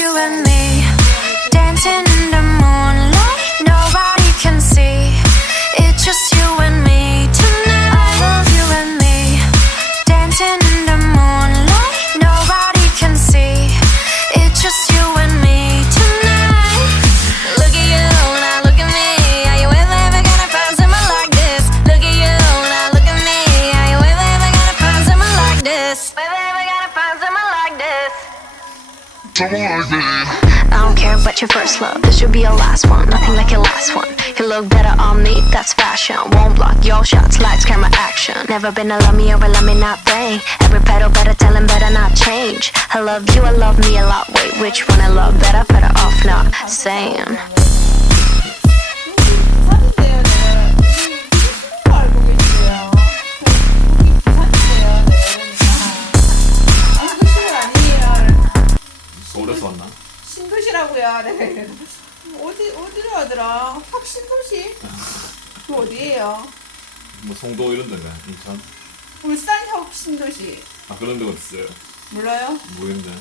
you and me dancing in the moonlight. Nobody can see. It's just you and me tonight. I love you and me dancing in the moonlight. Nobody can see. It's just you and me tonight. Look at you, now look at me. Are you ever gonna find someone like this? Look at you, now look at me. Are you ever gonna find someone like this? Ever gonna find someone like this? I don't care about your first love, this should be your last one. Nothing like your last one. You look better on me, that's fashion. Won't block your shots, lights, camera, action. Never been a love me or a love me not thing. Every pedal better tell him better not change. I love you, I love me a lot. Wait, which one I love better? Better off not saying. 서울에서 왔나? 신도시라고요. 네. 어디로 하더라? 혁신도시? 그 어디예요? 뭐 송도 이런 데가 인천? 울산 혁신도시. 아 그런 데가 있어요? 몰라요? 모르겠네.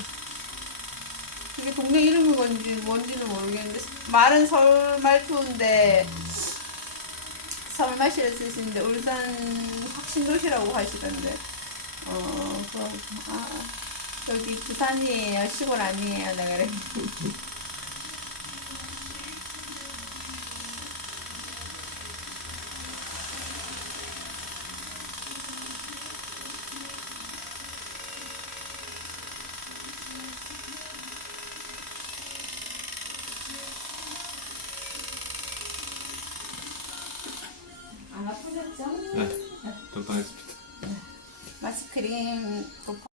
그게 동네 이름인 건지 뭔지는 모르겠는데 말은 서울 말투인데 서울 말씨를 쓰시는데 울산 혁신도시라고 하시던데 여기 부산이에요. 시골 아니에요. 내가 그래. 안 아프겠죠? 네, 적당했습니다. 마스크림